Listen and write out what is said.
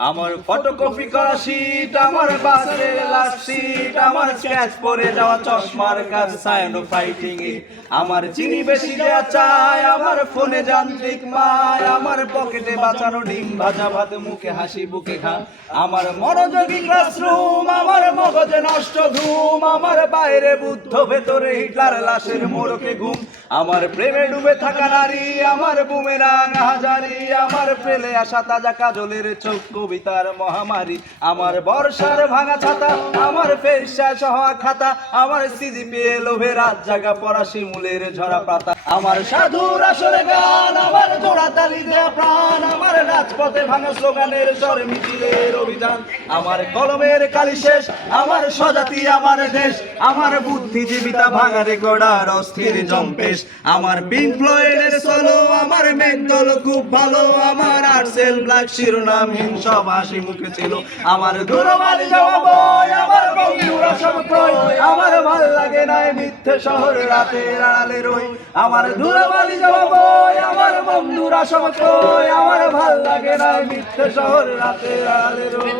আমার ফটোকপি করা শীট, আমার বাসের লাস্ট সিট, আমার স্ক্র্যাচ পরে যাওয়া চশমার কাজ সায়ানো ফাইটিং এ, আমার চিনি বেশি দেয়া চায়, আমার ফোনে যান্ত্রিক মায়, আমার পকেটে বাঁচানো ডিম ভাজা ভাত, মুখে হাসি বুকে ঘা, আমার মনোযোগী ক্লাসরুম, আমার মগজে নষ্ট ঘুম, আমার বাইরে বুদ্ধ ভেতরে হিটলার লাশের মোড়কে ঘুম, আমার প্রেমে ডুবে থাকা নারী, আমার বুমেরাং হাজারি, আমার ফেলে আসা তাজা কাজলের চোখ কবিতার মহামারী, আমার বর্ষার ভাঙা ছাতা, আমার ফেরসা সহ খাতা, আমার সিজিপিএ লোভে রাত জাগা পড়া শিমুলের ঝরা পাতা, আমার সাধুর আসরে গান, আমার জোড়া তালি দেয়া প্রাণ, আমার রাজপথে ভাঙা স্লোগানের স্বর মিছিলের অভিযান, আমার কলমের কালি শেষ, আমার স্বজাতি আমার দেশ, আমার বুদ্ধিজীবিতা ভাঙা রেকর্ডার অস্থির জম্পেশ, আমার পিঙ্ক ফ্লয়েডের সোলো, আমার মেঘদল খুব ভালো, আমার আর্টসেল ব্ল্যাক শিরোনামহীন সব হাসি মুখে ছিল, আমার দূরমালি যাওয়া বই, আমার বন্ধুরা সব কই, আমার ভাল লাগে না এই মিথ্যে শহর রাতের আড়ালে রই, আমার দূরমালি যাওয়া বই, আমার বন্ধুরা সব কই, আমার ভাল লাগে না এই মিথ্যে শহর রাতের আড়ালে রই।